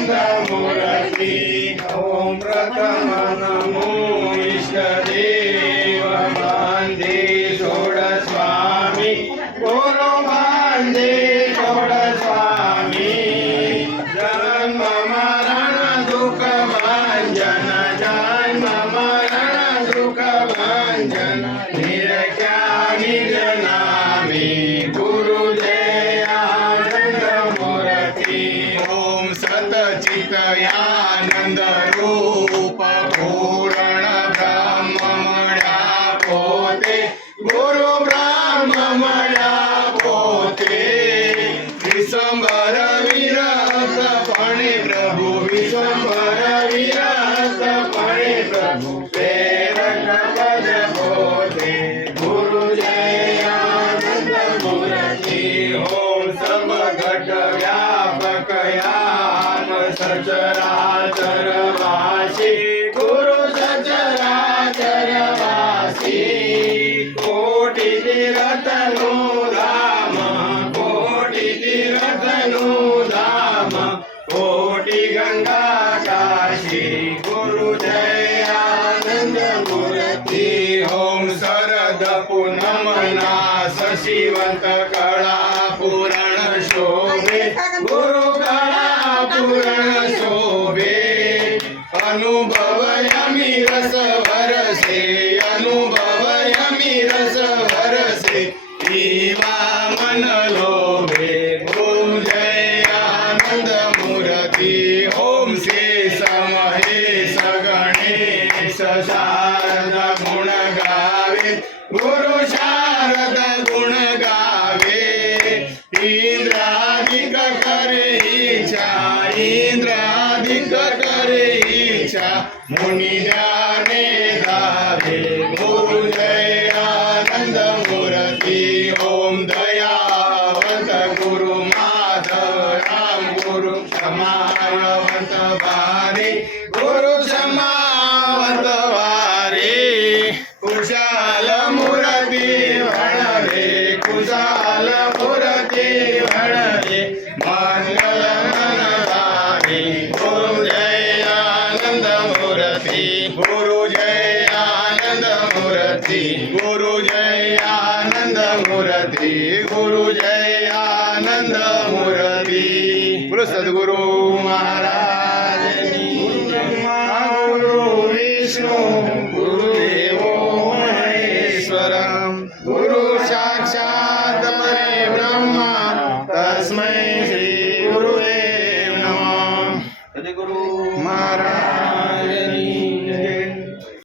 मूर्ति। ओम प्रथम नमो इष्टदेव वंदे षोडस्वामी गुरु वंदे षोडस्वामी। जन्म मरण दुख भंजन जन्म मरण दुख भंजन निरख्या निज नामी गुरु जयानंद मूर्ति। ओम सतचितयानंद रूप पूर्ण ब्रह्ममया पोते गुरु ब्रह्ममया पोते। विश्वंभर विरत पणे प्रभु विश्वंभर विरत पणे प्रभु प्रेरक पद पोते गुरु जयानंद मूर्ति। ओम सब घट व्यापक याम सचराचर वासी गुरु सचराचर वासी। कोटि तीर्थनु धाम कोटि तीर्थनु धाम कोटि गंगा काशी गुरु जयानंद मूर्ति। ओम शरद पूनमना शशिवंत कला पूरण शोभे गुरु कला पूरण शोभे। अनुभव यमी रस भरसे अनुभव यमी रस भरसे पीवा मन लोभे गुरु जयानंद मूर्ति। ओम शेष महेश गणेश शारद गुण गावे गुरु शारद गुण गावे। इंद्रादिक करे इच्छा इंद्रादिक करे इच्छा मुनि जाने गावे गुरु जयानंद मूर्ति। ओम दयावंत गुरु माधव राम गुरु क्षमावंत वारे गुरु क्षमावंत वारे। कुशाल मूर्ति भणवे कुशाल मूर्ति भणवे मंगल मनवारे गुरु जयानंद मूर्ति गुरु जयानंद मूर्ति गुरु जयानंद मूर्ति गुरु जयानंद मूर्ति। बोलो सद्गुरु महाराज की। गुरु ब्रह्मा गुरु विष्णु गुरुदेवो महेश्वरम गुरु साक्षात् परब्रह्म तस्मै श्री गुरुदेव नमः। सद्गुरु महाराज